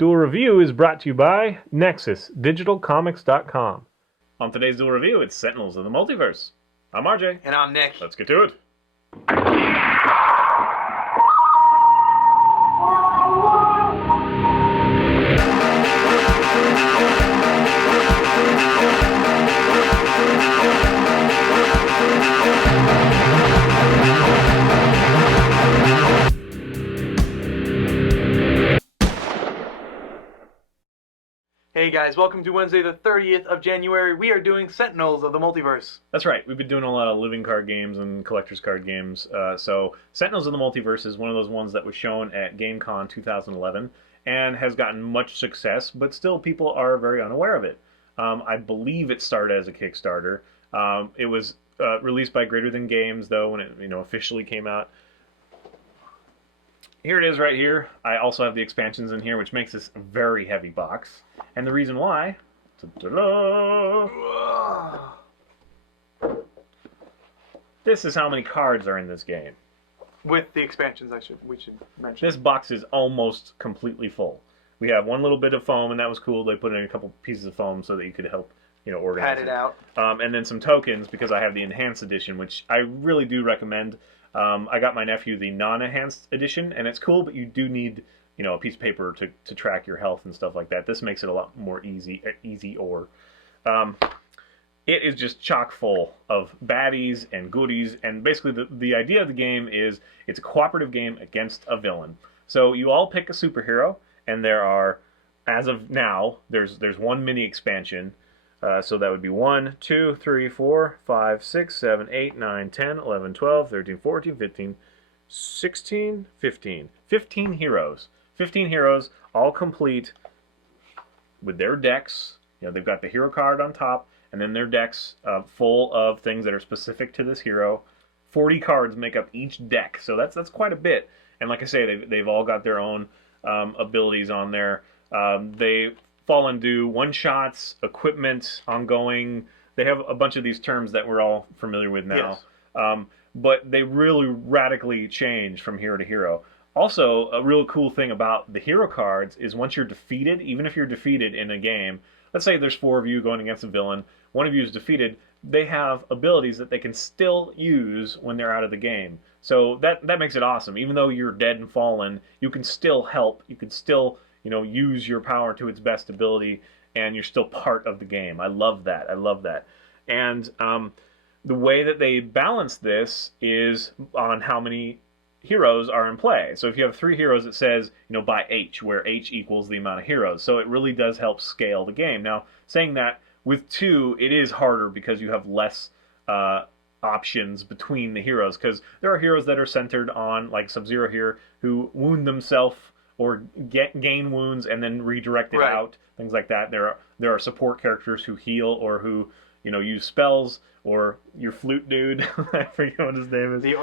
Duel Review is brought to you by NexusDigitalComics.com. On today's Duel Review, it's Sentinels of the Multiverse. I'm RJ. And I'm Nick. Let's get to it. Hey guys, welcome to Wednesday the 30th of January. We are doing Sentinels of the Multiverse. That's right. We've been doing a lot of living card games and collector's card games. So Sentinels of the Multiverse is one of those ones that was shown at GameCon 2011 and has gotten much success, but still people are very unaware of it. I believe it started as a Kickstarter. It was released by Greater Than Games, though, when it officially came out. Here it is right here. I also have the expansions in here, which makes this a very heavy box. And the reason why... This is how many cards are in this game. With the expansions, we should mention. This box is almost completely full. We have one little bit of foam, and that was cool. They put in a couple pieces of foam so that you could help, organize Pad it out. And then some tokens, because I have the Enhanced Edition, which I really do recommend. I got my nephew the non-enhanced edition, and it's cool, but you do need, a piece of paper to track your health and stuff like that. This makes it a lot more easy. It is just chock full of baddies and goodies, and basically the idea of the game is it's a cooperative game against a villain. So you all pick a superhero, and there are, as of now, there's one mini expansion. So that would be 1, 2, 3, 4, 5, 6, 7, 8, 9, 10, 11, 12, 13, 14, 15, 16, 15. 15 heroes. 15 heroes, all complete with their decks. They've got the hero card on top, and then their decks full of things that are specific to this hero. 40 cards make up each deck, so that's quite a bit. And like I say, they've all got their own abilities on there. They fall into one-shots, equipment, ongoing. They have a bunch of these terms that we're all familiar with now. Yes. But they really radically change from hero to hero. Also, a real cool thing about the hero cards is once you're defeated, even if you're defeated in a game, let's say there's 4 of you going against a villain, one of you is defeated, they have abilities that they can still use when they're out of the game. So that makes it awesome. Even though you're dead and fallen, you can still help, you can still use your power to its best ability, and you're still part of the game. I love that. And the way that they balance this is on how many heroes are in play. So if you have 3 heroes, it says, by H, where H equals the amount of heroes. So it really does help scale the game. Now, saying that, with 2, it is harder because you have less options between the heroes, because there are heroes that are centered on, like Sub-Zero here, who wound themselves or gain wounds and then redirect it out, things like that. There are support characters who heal or who use spells, or your flute dude. I forget what his name is. The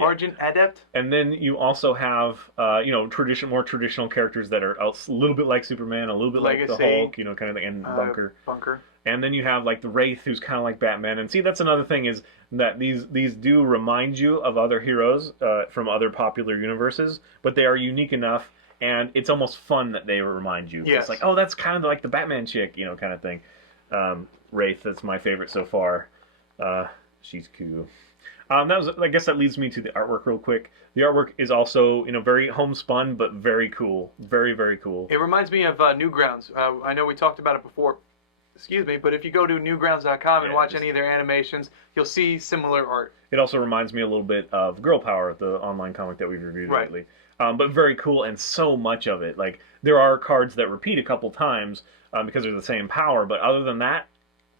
Argent Adept. And then you also have more traditional characters that are a little bit like Superman, a little bit Legacy, like the Hulk, kind of thing, and Bunker. And then you have like the Wraith, who's kind of like Batman. And see, that's another thing, is that these do remind you of other heroes from other popular universes, but they are unique enough, and it's almost fun that they remind you. Yes. It's like, oh, that's kind of like the Batman chick, kind of thing. Wraith, that's my favorite so far. She's cool. I guess that leads me to the artwork real quick. The artwork is also, very homespun, but very cool. Very, very cool. It reminds me of Newgrounds. I know we talked about it before. Excuse me, but if you go to newgrounds.com and watch any of their animations, you'll see similar art. It also reminds me a little bit of Girl Power, the online comic that we've reviewed lately. But very cool, and so much of it. Like, there are cards that repeat a couple times because they're the same power, but other than that,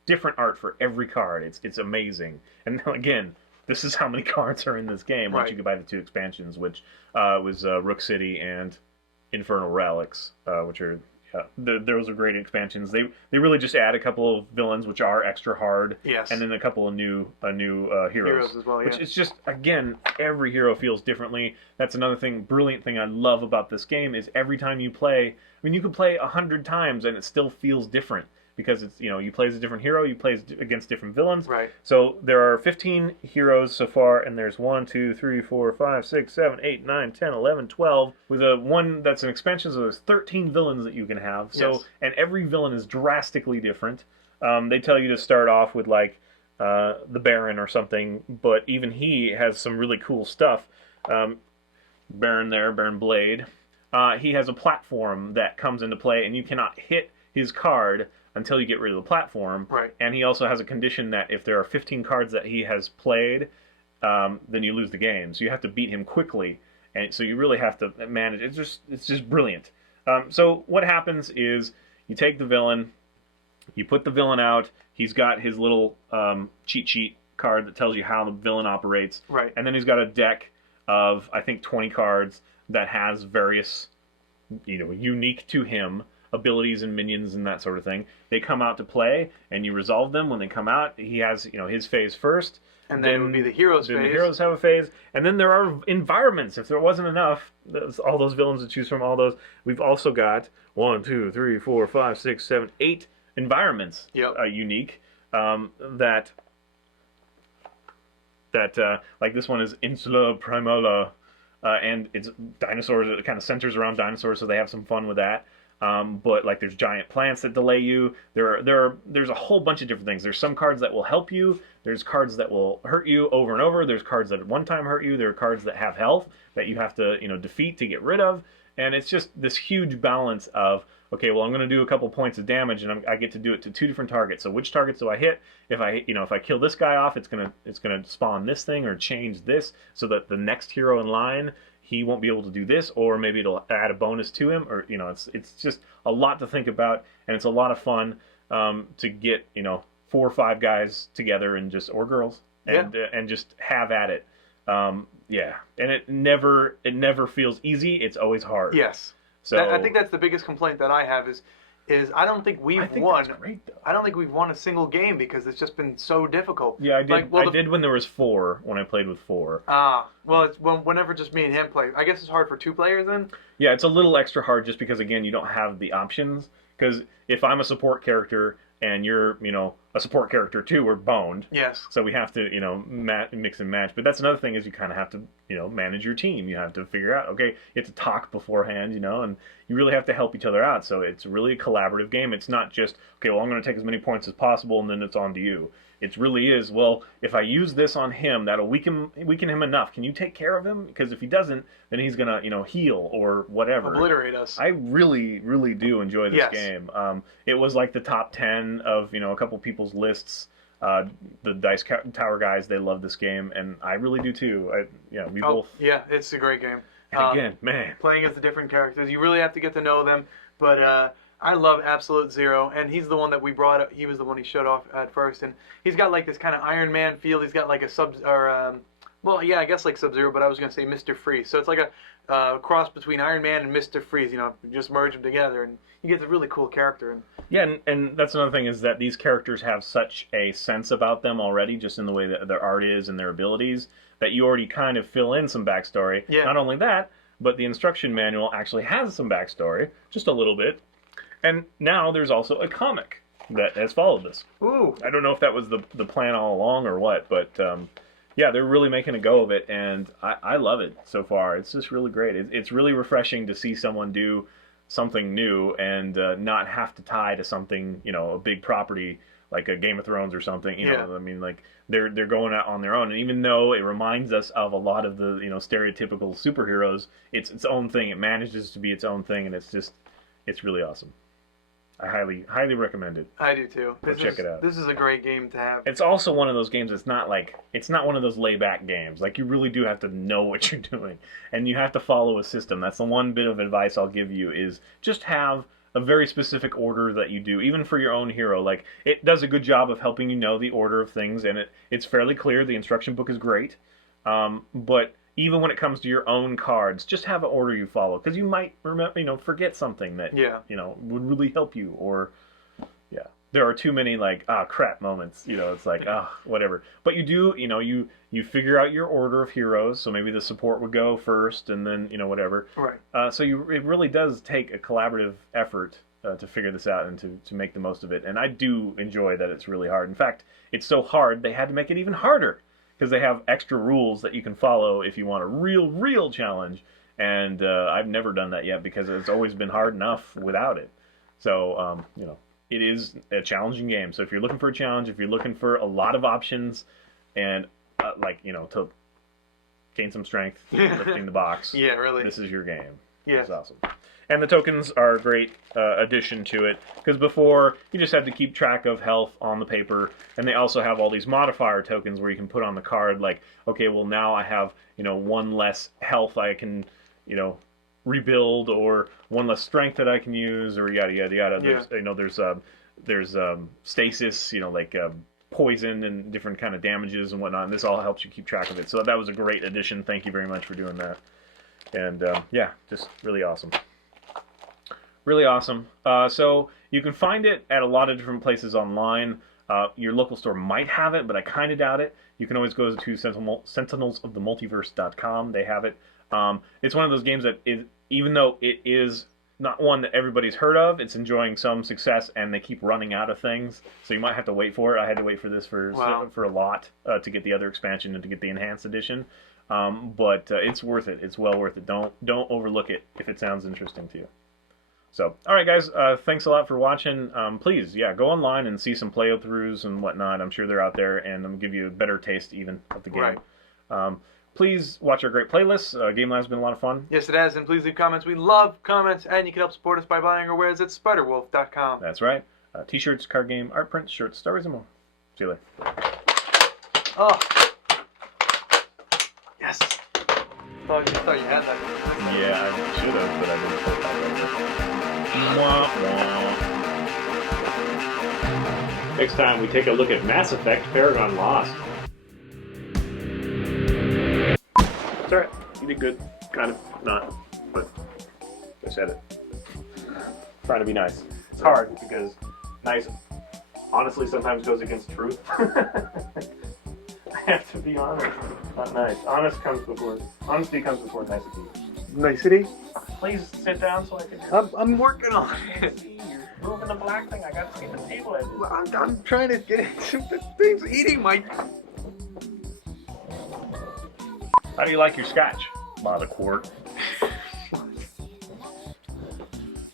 different art for every card. It's amazing. And again, this is how many cards are in this game once you can buy the 2 expansions, which was Rook City and Infernal Relics, which are... those are great expansions. They really just add a couple of villains, which are extra hard, and then a couple of new heroes as well. Which is just, again, every hero feels differently. That's another brilliant thing I love about this game, is every time you play. I mean, you could play 100 times and it still feels different because it's you play as a different hero, you play against different villains. Right. So there are 15 heroes so far, and there's 1, 2, 3, 4, 5, 6, 7, 8, 9, 10, 11, 12. With a one that's an expansion, so there's 13 villains that you can have. So Yes. and every villain is drastically different. They tell you to start off with like the Baron or something, but even he has some really cool stuff. Baron Blade. He has a platform that comes into play, and you cannot hit his card until you get rid of the platform. Right. And he also has a condition that if there are 15 cards that he has played, then you lose the game. So you have to beat him quickly, and so you really have to manage. It's just brilliant. So what happens is you take the villain, you put the villain out. He's got his little cheat sheet card that tells you how the villain operates. Right. And then he's got a deck of I think 20 cards that has various, unique to him abilities and minions and that sort of thing. They come out to play, and you resolve them when they come out. He has, his phase first. And then it would be the heroes then phase. The heroes have a phase, and then there are environments. If there wasn't enough, all those villains to choose from, all those. We've also got 1, 2, 3, 4, 5, 6, 7, 8 environments. Yep. Unique. That like this one is Insula Primala. And it's dinosaurs. It kind of centers around dinosaurs, so they have some fun with that. But like, there's giant plants that delay you. There's a whole bunch of different things. There's some cards that will help you. There's cards that will hurt you over and over. There's cards that at one time hurt you. There are cards that have health that you have to defeat to get rid of. And it's just this huge balance of, okay, well, I'm going to do a couple points of damage, and I get to do it to 2 different targets. So which targets do I hit? If I kill this guy off, it's gonna spawn this thing or change this, so that the next hero in line, he won't be able to do this, or maybe it'll add a bonus to him, or it's just a lot to think about, and it's a lot of fun to get 4 or 5 guys together or girls and just have at it. Yeah, and it never feels easy. It's always hard. Yes. So I think that's the biggest complaint that I have is I don't think we've won. That's great, though. I don't think we've won a single game because it's just been so difficult. Yeah, I did. Like, well, I did when there was 4. When I played with 4. Well, it's whenever just me and him play. I guess it's hard for 2 players then. Yeah, it's a little extra hard just because, again, you don't have the options. Because if I'm a support character and you're, a support character too, we're boned. Yes. So we have to, mix and match. But that's another thing is you kind of have to, manage your team. You have to figure out, okay, you have to talk beforehand, and you really have to help each other out. So it's really a collaborative game. It's not just, okay, well, I'm going to take as many points as possible and then it's on to you. It really is, well, if I use this on him, that'll weaken him enough. Can you take care of him? Because if he doesn't, then he's going to, heal or whatever. Obliterate us. I really, really do enjoy this game. It was like the top 10 of, a couple people's lists. The Dice Tower guys, they love this game, and I really do too. We both. Yeah, it's a great game. And again, man. Playing as the different characters, you really have to get to know them, but I love Absolute Zero, and he's the one that we brought up. He was the one he showed off at first, and he's got like this kind of Iron Man feel. He's got like a I guess like Sub-Zero, but I was going to say Mr. Freeze. So it's like a cross between Iron Man and Mr. Freeze. You just merge them together, and you get a really cool character. Yeah, and that's another thing is that these characters have such a sense about them already, just in the way that their art is and their abilities, that you already kind of fill in some backstory. Yeah. Not only that, but the instruction manual actually has some backstory, just a little bit. And now there's also a comic that has followed this. Ooh. I don't know if that was the plan all along or what, but yeah, they're really making a go of it, and I love it so far. It's just really great. It's really refreshing to see someone do something new and not have to tie to something, a big property like a Game of Thrones or something. You know, I mean, like they're going out on their own, and even though it reminds us of a lot of the stereotypical superheroes, it's its own thing. It manages to be its own thing, and it's really awesome. I highly recommend it. I do too. Check it out. This is a great game to have. It's also one of those games. It's not one of those layback games. Like, you really do have to know what you're doing, and you have to follow a system. That's the one bit of advice I'll give you is just have a very specific order that you do, even for your own hero. Like, it does a good job of helping you know the order of things, and it's fairly clear. The instruction book is great, but even when it comes to your own cards, just have an order you follow, because you might forget something that would really help you, or there are too many crap moments. It's like whatever. But you do you figure out your order of heroes. So maybe the support would go first, and then whatever. Right. So it really does take a collaborative effort to figure this out and to make the most of it. And I do enjoy that it's really hard. In fact, it's so hard they had to make it even harder because they have extra rules that you can follow if you want a real challenge. And I've never done that yet because it's always been hard enough without it. So, you know, it is a challenging game. So if you're looking for a challenge, if you're looking for a lot of options and, like, you know, to gain some strength, lifting the box, Yeah, really. this is your game. Yeah. It's awesome. And the tokens are a great addition to it, because before you just had to keep track of health on the paper, and they also have all these modifier tokens where you can put on the card, like, okay, well now I have, you know, one less health I can, you know, rebuild, or one less strength that I can use, or yada yada yada. Yeah. There's, you know, there's stasis, you know, like poison and different kind of damages and whatnot. And this all helps you keep track of it. So that was a great addition. Thank you very much for doing that. And yeah, just really awesome. Really awesome. So you can find it at a lot of different places online. Your local store might have it, but I kind of doubt it. You can always go to sentinelsofthemultiverse.com. They have it. It's one of those games that even though it is not one that everybody's heard of, it's enjoying some success, and they keep running out of things. So you might have to wait for it. I had to wait for this for a lot to get the other expansion and to get the enhanced edition. But it's worth it. It's well worth it. Don't overlook it if it sounds interesting to you. So, all right, guys, thanks a lot for watching. Please, yeah, go online and see some play-throughs and whatnot. I'm sure they're out there, and they'll give you a better taste even of the game. Right. Please watch our great playlists. Game Lab's been a lot of fun. Yes, it has, and please leave comments. We love comments, and you can help support us by buying our wares at spiderwolf.com. That's right. T-shirts, card game, art prints, shirts, stories, and more. See you later. Oh. Yes. Oh, you thought you had that. Yeah, I should have, but I didn't. Next time we take a look at Mass Effect Paragon Lost. It's alright. You did good. Kind of. Not. But I said it. Trying to be nice. It's hard because nice honestly sometimes goes against truth. I have to be honest. Not nice. Honesty comes before nicety. Nicety? Please sit down so I can I'm working on it. You're moving the black thing. I got to see the table edges. I'm trying to get into the things eating my... How do you like your scotch? By the quart.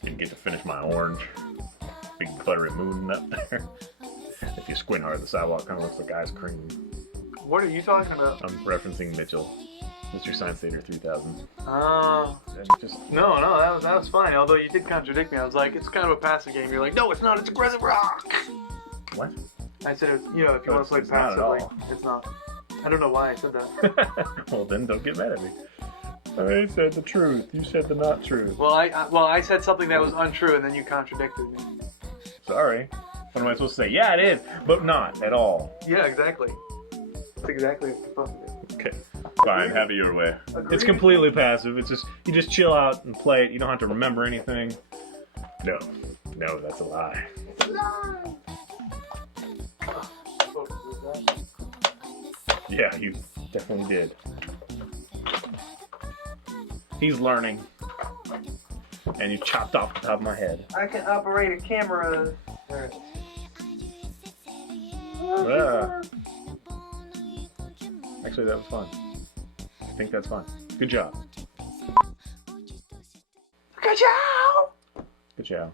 Didn't get to finish my orange. Big buttery moon up there. If you squint hard, the sidewalk kind of looks like ice cream. What are you talking about? I'm referencing Mitchell, Mr. Science Theater 3000. Oh. Just No, that was fine. Although you did contradict me. I was like, it's kind of a passive game. You're like, no, it's not. It's aggressive rock. what? I said, if you want to play It's not at passively, all. it's not. I don't know why I said that. Well, then don't get mad at me. I said the truth. You said the not truth. Well, I said something that was untrue, and then you contradicted me. Sorry. What am I supposed to say? Yeah, it is, but not at all. Yeah, exactly. That's exactly what it's supposed to be. Okay. Fine, have it your way. Agreed. It's completely passive. It's just you just chill out and play it. You don't have to remember anything. No, that's a lie. Yeah, you definitely did. He's learning. And you chopped off the top of my head. I can operate a camera. Yeah. Actually, that was fun. I think that's fun. Good job. Good job. Good job.